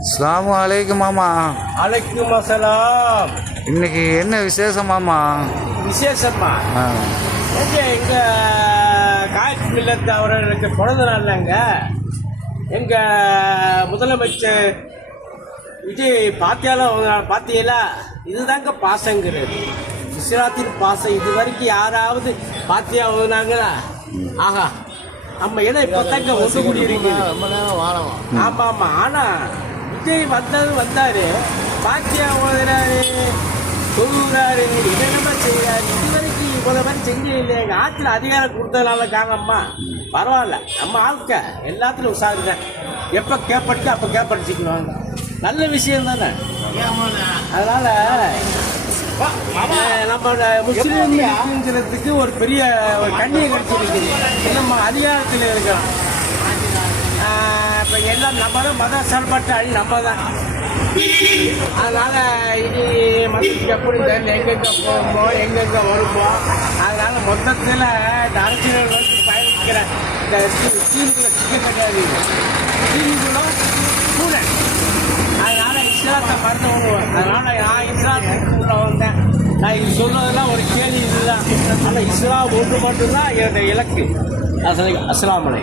அஸ்ஸலாமு அலைக்கும் மாமா. அலைக்கும் அஸ்ஸலாம். இன்னைக்கு என்ன விசேஷம் மாமா? விசேஷமா? எங்கள் காயத் மில்லத் அவர்களுக்கு பிறந்த நாள்லங்க எங்கள் முதலமைச்சர் விஜய் பாத்தியலா இதுதாங்க பாசங்கிறது. இஸ்லாத்தின் பாசம். இது வரைக்கும் யாராவது பாத்தியா ஓதுனாங்களா? ஆஹா, நம்ம இடம் இப்போ தாங்க ஒன்று கூடி இருக்குது. ஆமாம் ஆமாம். ஆனால் விஜய் வந்தார், பாத்தியா ஓதுறாரு, சொல்லுறாரு, என்னென்ன செய்கிறாரு. இது வரைக்கும் இவ்வளோ மாதிரி செஞ்சு இல்லை. எங்கள் ஆற்றுல அதிகாரம் கொடுத்ததுனால காரணம்மா பரவாயில்ல. நம்ம ஆட்க எல்லாத்துலையும் உஷாருங்க. எப்போ கேப்பட்டு அப்போ கேப்படிச்சிக்குவாங்க. நல்ல விஷயம் தானே. அதனால் நம்ம முஸ்லீம்ங்கிறதுக்கு ஒரு பெரிய ஒரு கண்ணியை கிடைச்சிருக்குது. நம்ம அதிகாரத்தில் இருக்கிறோம். இப்போ எல்லாம் நம்ம தான் மத சார்பற்ற அழி நம்ம தான். அதனால் இது மதத்துக்கு எப்படி தெரியல, எங்கெங்கே போகுமோ எங்கெங்கே வருமோ. அதனால் மொத்தத்தில் இந்த அரசியல் வந்து பயணிக்கிற இந்த ஸ்கீமுக்குள்ள சிக்க கிடையாது. ஸ்கீமுக்குள்ள கூட அதனால் இஸ்லாத்தை மறந்துடுவோம். அதனால் நான் இஸ்லாத்துக்குள்ள வந்தேன். நான் இது சொன்னதெல்லாம் ஒரு கேள்வி இதுதான். ஆனால் இஸ்லாம் ஒன்று மட்டும்தான் என்னுடைய இலக்கு. அஸ்ஸலாமு அலைக்கும்.